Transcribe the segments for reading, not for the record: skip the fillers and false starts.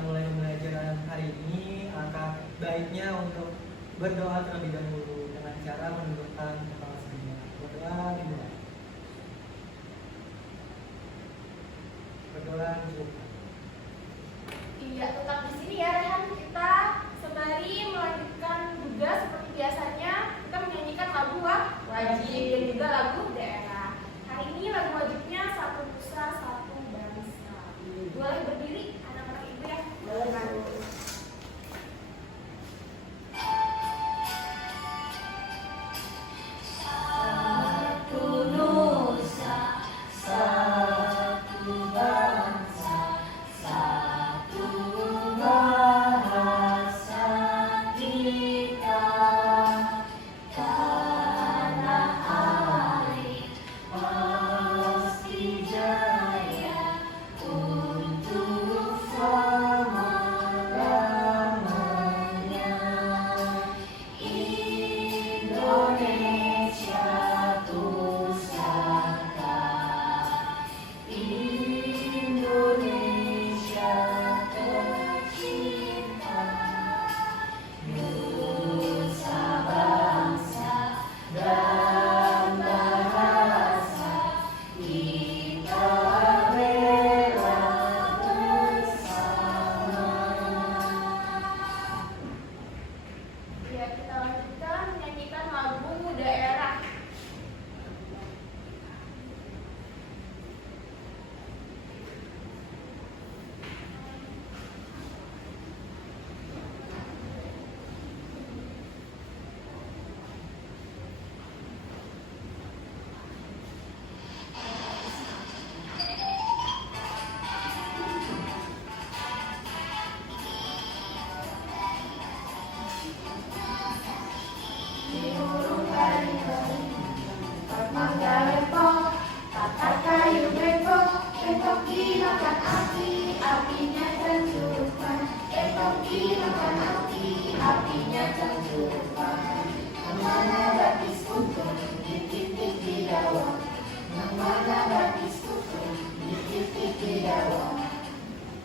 mulai pembelajaran hari ini, alangkah baiknya untuk berdoa terlebih dahulu dengan cara menundukkan kepala sejenak. Berdoa dimulai. Berdoa dimulai. Iya, tetap di sini ya Rehan. Kita sembari melanjutkan juga seperti biasanya kita menyanyikan lagu wajib dan juga lagu daerah. Hari ini lagu wajibnya Satu Nusa Satu Bangsa. Boleh berdiri anak-anak ibu ya? Boleh.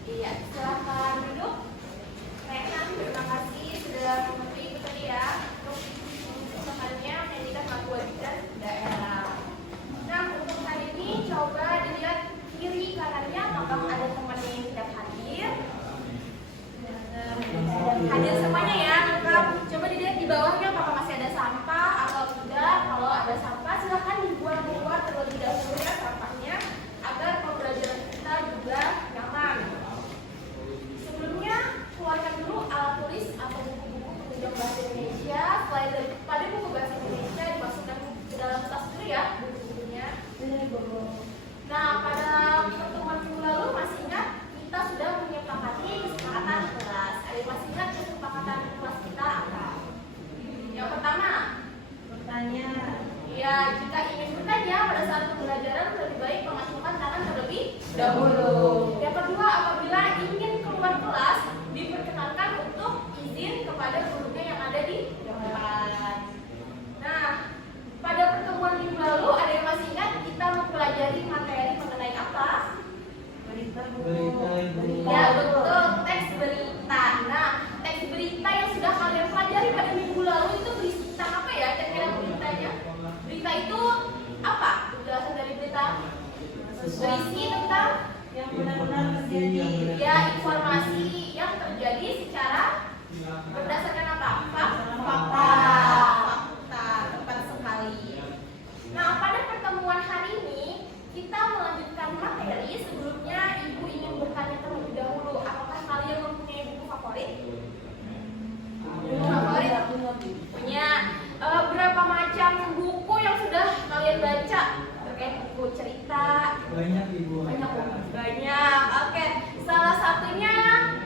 Iya, silakan duduk. Rehan, terima kasih sudah membantu ibu tadi ya untuk semuanya menyanyikan lagu wajib dan daerah. Nah, untuk hari ini coba dilihat kiri kanannya apakah ada teman yang tidak hadir. Hadir semuanya ya, lengkap. Coba dilihat di bawahnya apakah masih ada sampah atau tidak. Kalau ada sampah silahkan dibuang keluar terlebih dahulu ya sampahnya agar pembelajaran kita juga nyaman. Sebelumnya keluarkan dulu alat tulis atau buku-buku penunjang bahasa Indonesia. Selain daripada buku bahasa Indonesia dimasukkan ke dalam tas dulu ya buku-bukunya. Nah, pada pertemuan minggu lalu masih ingat kita sudah menyepakati kesepakatan kelas. Ada yang masih ingat kesepakatan kelas kita apa? Yang pertama, bertanya. Ya, jika ingin bertanya pada saat pembelajaran lebih baik mengacungkan tangan terlebih dahulu. Yang kedua, apabila ingin keluar kelas diperkenankan untuk izin kepada gurunya yang ada di depan. Nah, pada pertemuan minggu lalu ada yang masih ingat kita mempelajari materi mengenai apa? Berita. Ya betul, teks berita. Nah, teks berita yang sudah kalian pelajari pada minggu lalu itu berisi tentang apa ya? Kira-kira beritanya? Berita itu apa? Penjelasan dari berita? Berisi tentang yang benar-benar terjadi. Ya, informasi yang terjadi secara berdasarkan apa? Fakta. Tepat sekali. Nah, pada pertemuan hari ini kita melanjutkan materi. Sebelumnya ibu ingin bertanya terlebih dahulu, apakah kalian mempunyai buku favorit? Buku favorit? Punya. Berapa macam buku yang sudah kalian baca? Terkait buku cerita? Banyak ibu. Banyak. Oke. Salah satunya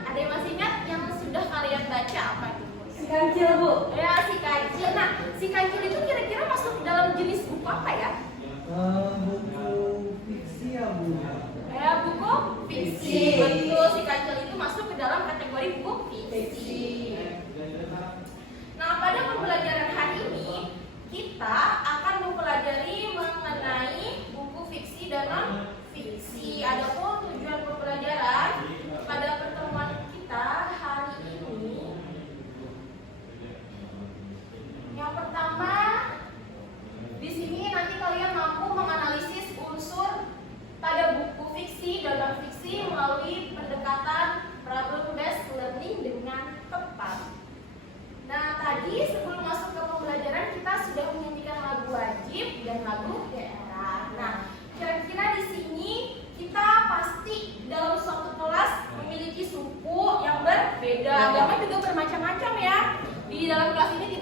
ada yang masih ingat yang sudah kalian baca apa itu? Si Kancil, Bu. Ya, Si Kancil. Nah, Si Kancil itu kira-kira masuk dalam jenis buku apa ya? Buku fiksi ya Bu. Ya, buku fiksi. Betul, Si Kancil itu masuk ke dalam kategori buku fiksi. Nah, pada pembelajaran hari ini kita akan mempelajari mengenai buku fiksi dan non fiksi. Adapun tujuan pembelajaran pada pertemuan kita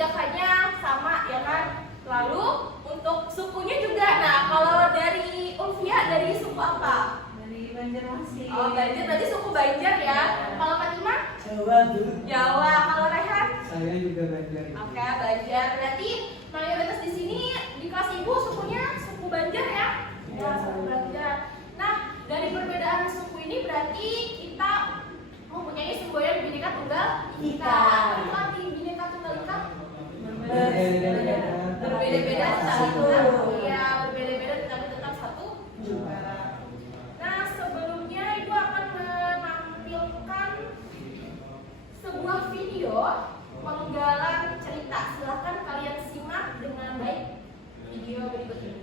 tidak hanya sama ya kan. Lalu untuk sukunya juga. Nah, kalau dari Ulfia dari suku apa? Dari Banjarmasin. Oh, Banjar berarti suku Banjar ya. Kalau Fatima? Jawa tuh. Jawa. Kalau Rehan? Saya juga Banjar. Oke, Banjar. Berarti mayoritas di sini di kelas ibu sukunya suku Banjar ya? Ya, suku Banjar. Nah, dari perbedaan suku ini berarti kita mempunyai semboyan Bhinneka Tunggal Ika. Apa arti Bhinneka Tunggal Ika? Berbeda-beda Satu. Iya, berbeda-beda tetapi tetap satu juga. Nah, sebelumnya Ibu akan menampilkan sebuah video penggalan cerita. Silahkan kalian simak dengan baik video berikut ini.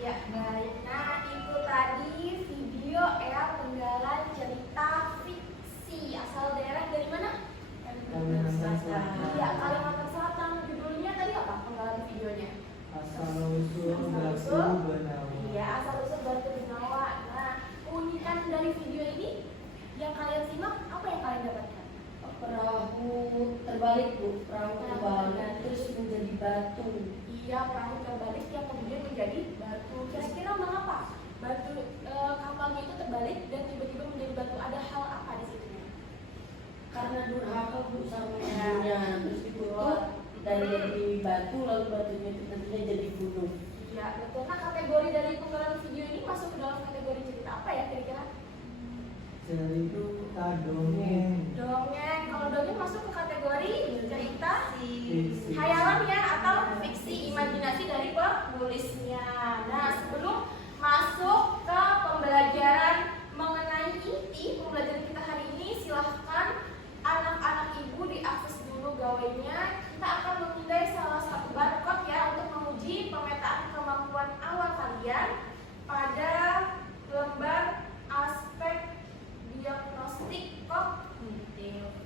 Ya, baik. Nah, itu tadi video era penggalan cerita fiksi. Asal daerah dari mana? Kalimantan Selatan. Iya, Kalimantan Selatan. Judulnya tadi apa penggalan videonya? Asal-usul Batu Benawa. Iya, asal-usul Batu Benawa. Nah, keunikan dari video ini yang kalian simak, apa yang kalian dapatkan? Perahu terbalik Bu, perahu terbalik terus menjadi batu. Iya, perahu terbalik yang kemudian menjadi batu. Kira-kira mengapa batu kapalnya itu terbalik dan tiba-tiba menjadi batu? Ada hal apa di situ? Karena durhaka Bu sama ibunya, terus dikutuk dari jadi batu lalu batunya itu nantinya jadi gunung. Iya, betul. Nah, kategori dari penggalan video ini masuk ke dalam kategori cerita apa ya kira-kira? Cerita dongeng. Dongeng. Kalau dongeng masuk ke kategori kategori cerita Fiksi. hayalan ya atau fiksi imajinasi dari penulisnya. Nah, sebelum masuk ke pembelajaran mengenai inti pembelajaran kita hari ini, silahkan anak-anak ibu diakses dulu gawainya. Kita akan memindai salah satu barcode ya untuk menguji pemetaan kemampuan awal kalian pada lembar aspek diagnostik kognitif.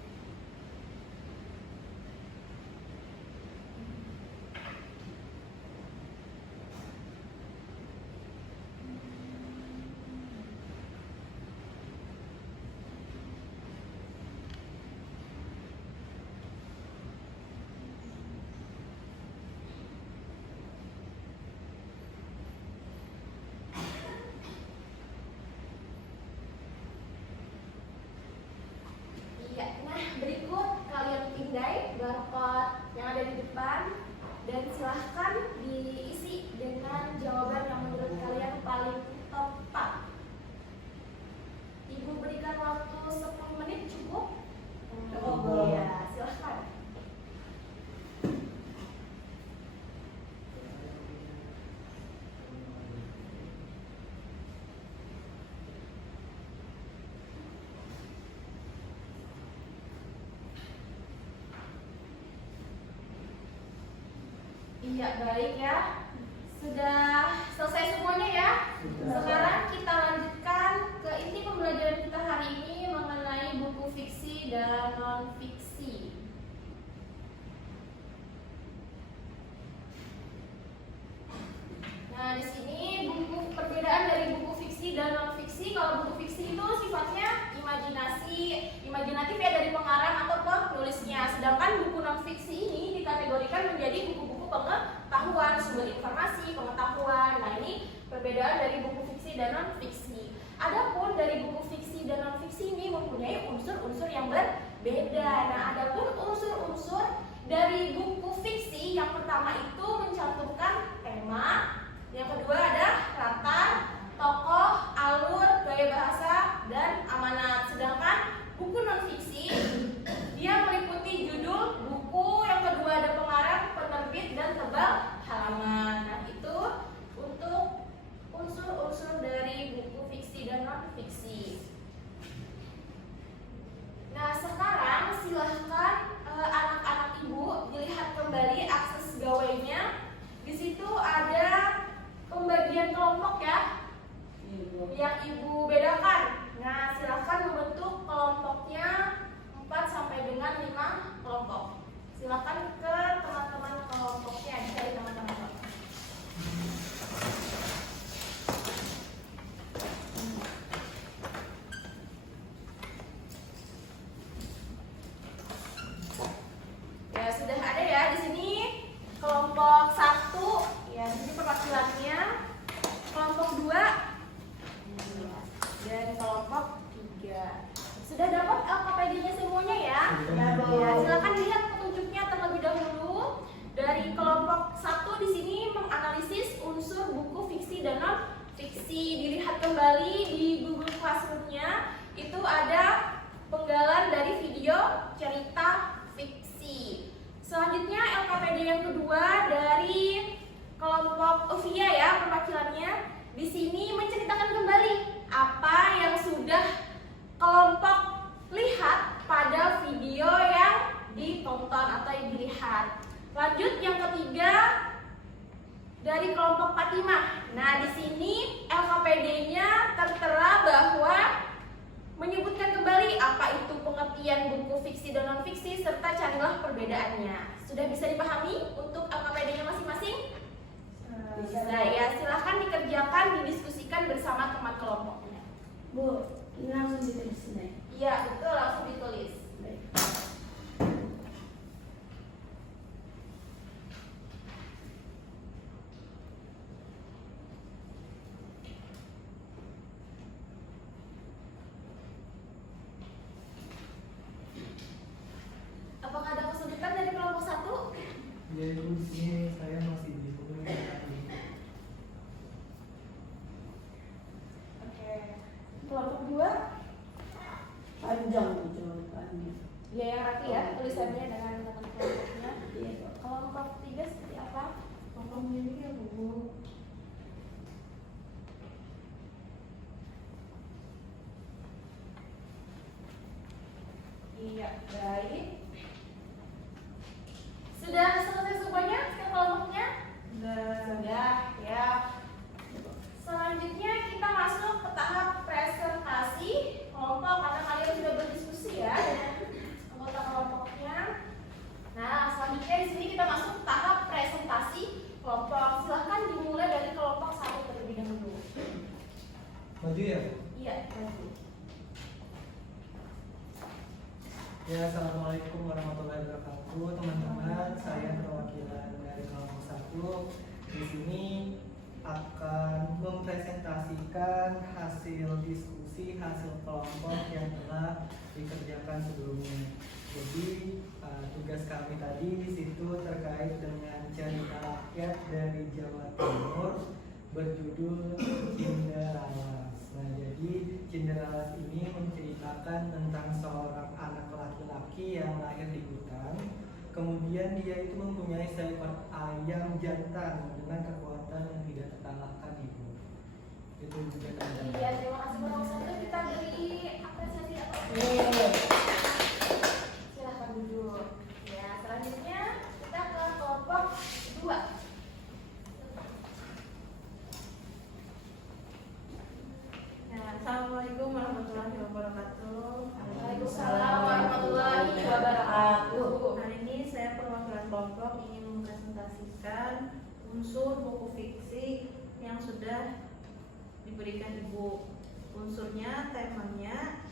Iya, nah berikut kalian pindai barcode yang ada di depan dan silahkan diisi dengan jawaban yang menurut kalian paling tepat. Ibu berikan waktu 10 menit cukup? Cukup. Ya, silahkan. Iya, baik ya. Sudah selesai semuanya ya? Sudah. Sekarang kita lanjutkan ke inti pembelajaran kita hari ini mengenai buku fiksi dan non-fiksi. Nah, di sini buku perbedaan dari buku fiksi dan non-fiksi. Kalau buku fiksi itu sifatnya imajinatif ya dari pengarang atau penulisnya. Sedangkan buku non-fiksi ini dikategorikan menjadi buku-buku pengetahuan, sumber informasi, pengetahuan. Nah, ini perbedaan dari buku fiksi dan non-fiksi. Adapun dari buku fiksi dan non-fiksi ini mempunyai unsur-unsur yang berbeda. Nah, adapun unsur-unsur dari buku fiksi yang pertama itu mencantumkan tema, yang kedua ada latar, tokoh, alur, gaya bahasa, dan amanat. Sedangkan buku non-fiksi dia meliputi judul buku, yang kedua ada pengarang, penerbit, dan tebal halaman. Nah, itu untuk unsur-unsur dari buku fiksi dan non-fiksi. Nah, sekarang silahkan anak-anak ibu dilihat kembali akses gawainya. Di situ ada pembagian kelompok ya yang ibu bedakan. Nah, silahkan membentuk kelompoknya 4 sampai dengan 5 kelompok. Silahkan ke teman-teman kelompoknya, cari teman-teman. Ya, sudah ada ya di sini kelompok 1 ya, di sini perwakilannya. Kelompok 2 dan kelompok 3. Sudah dapat LKPD-nya semuanya ya? Sudah. Ya, silakan lihat petunjuknya terlebih dahulu. Dari kelompok 1 di sini menganalisis unsur buku fiksi dan non-fiksi. Dilihat kembali di Google Classroom-nya, itu ada penggalan dari video cerita fiksi. Selanjutnya LKPD yang kedua dari kelompok Ovia ya, perwakilannya. Di sini menceritakan kembali apa yang sudah kelompok lihat pada video yang ditonton atau yang dilihat. Lanjut yang ketiga dari kelompok Fatimah. Nah, di sini LKPD-nya tertera bahwa menyebutkan kembali apa itu pengertian buku fiksi dan non-fiksi serta carilah perbedaannya. Sudah bisa dipahami untuk LKPD-nya masing-masing? Bisa ya, silahkan dikerjakan, didiskusikan bersama teman kelompoknya. Bu, ini langsung ditulis nih. Iya, betul, langsung ditulis. Baik. Apakah ada kesulitan dari kelompok 1? Ya, Ibu, di sini saya masih bingung dengan ini. Oke. Kelompok 2? Panjang tuh, jawabannya. Ya, yang rapi ya, tulisannya dengan kelompok 3 seperti apa? Kelompok ini ya Bu. Iya, baik. Sudah selesai semuanya setiap kelompoknya? Sudah, ya. Selanjutnya kita masuk ke tahap presentasi kelompok karena kalian sudah berdiskusi ya dengan anggota kelompoknya. Nah, selanjutnya di sini kita masuk ke tahap presentasi kelompok. Silahkan dimulai dari kelompok 1 terlebih dahulu. Maju ya. Iya, maju. Ya, assalamualaikum warahmatullahi wabarakatuh, teman-teman. Saya perwakilan dari kelompok 1. Di sini akan mempresentasikan hasil diskusi, hasil kelompok yang telah dikerjakan sebelumnya. Jadi tugas kami tadi di situ terkait dengan cerita rakyat dari Jawa Timur berjudul Cinderalas. Nah, jadi Cinderalas ini menceritakan tentang seorang anak laki-laki yang lahir di hutan. Kemudian dia itu mempunyai seekor ayam jantan dengan kekuatan yang tidak terkalahkan, Ibu. Itu juga teman-teman. Iya, terima kasih kelompok 1. Kita beri apresiasi atau silahkan duduk. Ya, selanjutnya kita ke kelompok 2. Ya, Assalamualaikum warahmatullahi wabarakatuh. Waalaikumsalam warahmatullahi wabarakatuh. Hari ini saya perwakilan kelompok ingin mempresentasikan unsur buku fiksi yang sudah diberikan Ibu. Unsurnya, temanya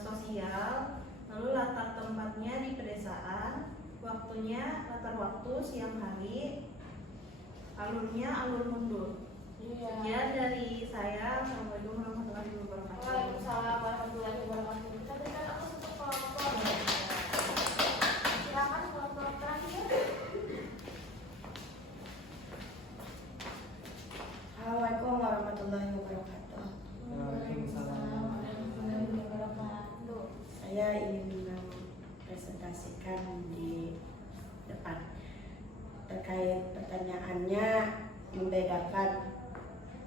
sosial, lalu latar tempatnya di pedesaan, waktunya latar waktu siang hari, alurnya alur mundur. Sekian dari saya. Assalamualaikum warahmatullahi wabarakatuh. Waalaikumsalam warahmatullahi wabarakatuh. Kita berikan aplaus untuk kelompok. Silakan kelompok terakhir. Assalamualaikum warahmatullahi wabarakatuh. Waalaikumsalam. warahmatullahi wabarakatuh. Saya ingin mempresentasikan di depan terkait pertanyaannya membedakan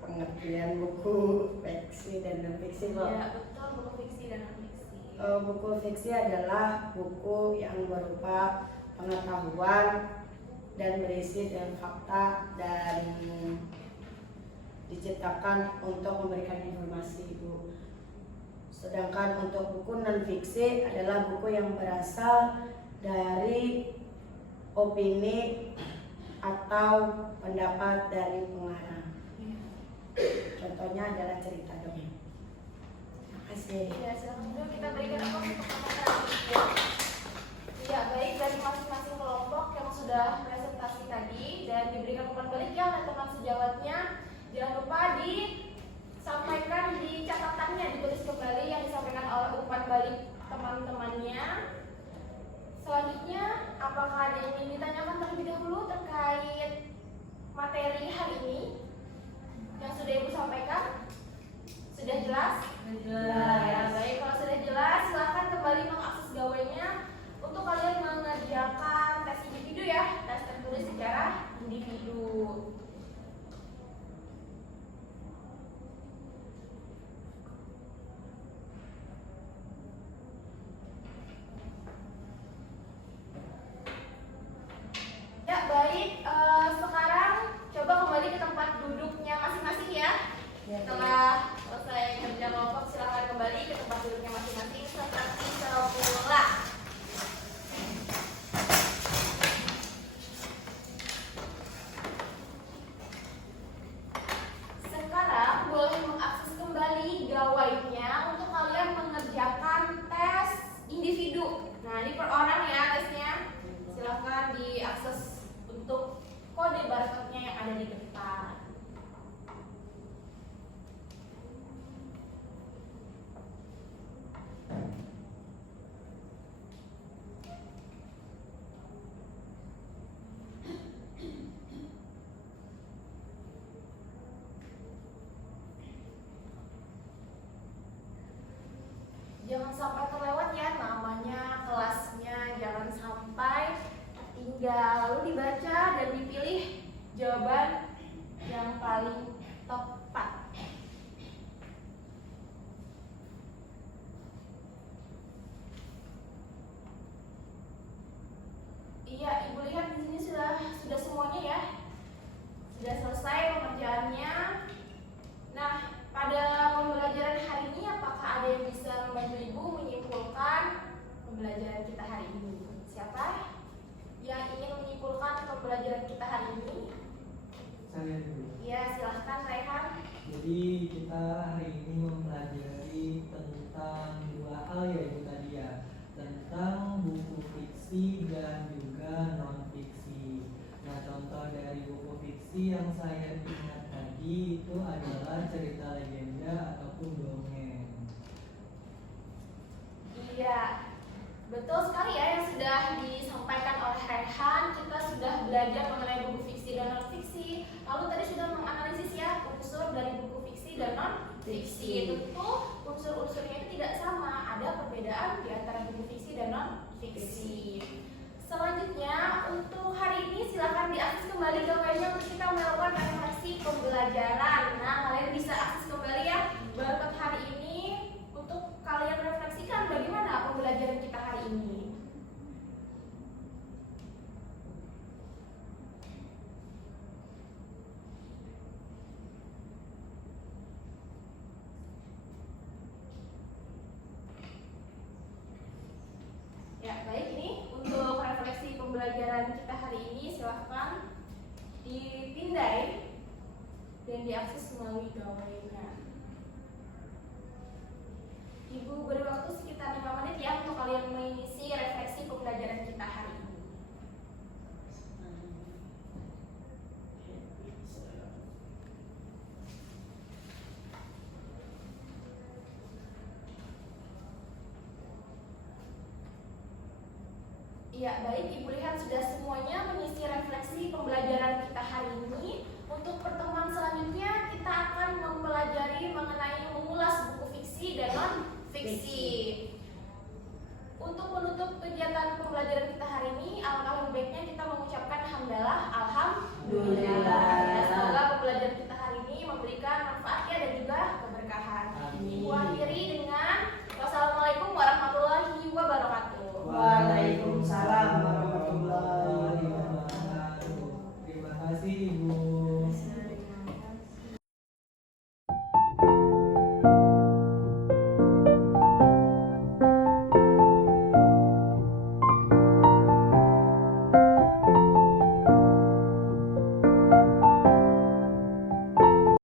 pengertian buku fiksi dan non fiksi. Ya, betul, buku fiksi dan non fiksi. Buku fiksi adalah buku yang berupa pengetahuan dan berisi dengan fakta dan diciptakan untuk memberikan informasi, Ibu. Sedangkan untuk buku non fiksi adalah buku yang berasal dari opini atau pendapat dari pengarang. Contohnya adalah cerita dongeng. Terima kasih. Ya, silakan dulu kita berikan aplaus untuk kelompok terakhir. Ya, baik, dari masing-masing kelompok yang sudah presentasi tadi dan diberikan umpan balik ya oleh teman sejawatnya. Jangan lupa disampaikan di catatannya, ditulis kembali yang disampaikan oleh umpan balik teman-temannya. Selanjutnya, apakah ada yang ingin ditanyakan terlebih dahulu terkait materi hari ini yang sudah Ibu sampaikan? Sudah jelas? Jelas. Ya, baik, kalau sudah jelas, silahkan kembali mengakses gawainya untuk kalian mengerjakan tes individu ya, tes tertulis secara individu. Ya, baik. lalu dibaca dan dipilih jawaban yang paling tepat. Iya, Ibu lihat di sini sudah semuanya ya. Sudah selesai pengerjaannya. Nah, pada pembelajaran hari ini apakah ada yang bisa membantu Ibu menyimpulkan pembelajaran kita hari ini? Siapa yang ingin menyimpulkan pembelajaran kita hari ini? Saya dulu. Ya, silahkan Raihan. Jadi kita hari ini mempelajari tentang dua hal ya itu tadi ya, tentang buku fiksi dan juga non fiksi. Nah, contoh dari buku fiksi yang saya ingat tadi itu adalah cerita legenda ataupun dongeng. Iya, betul sekali ya yang sudah disampaikan oleh Raihan. Kita sudah belajar mengenai buku fiksi dan non fiksi. Lalu tadi sudah menganalisis ya unsur dari buku fiksi dan non fiksi. Tentu unsur-unsurnya itu tidak sama. Ada perbedaan di antara buku fiksi dan non fiksi. Selanjutnya untuk hari ini silakan diakses kembali gambarnya untuk kita melakukan refleksi pembelajaran. Nah, kalian bisa akses kembali ya berkat hari ini untuk kalian refleksikan bagaimana pembelajaran kita hari ini. Ya, baik, ini untuk refleksi pembelajaran kita hari ini silahkan dipindai dan diakses melalui gawainya. Ibu beri waktu sekitar 5 menit ya untuk kalian mengisi refleksi pembelajaran kita hari ini. Ya, baik, Ibu lihat sudah semuanya mengisi refleksi pembelajaran kita hari ini. Untuk pertemuan selanjutnya kita akan mempelajari mengenai mengulas buku fiksi dan non fiksi. Untuk menutup kegiatan pembelajaran kita hari ini, alangkah lebih baiknya kita mengucapkan hamdalah, alhamdulillah.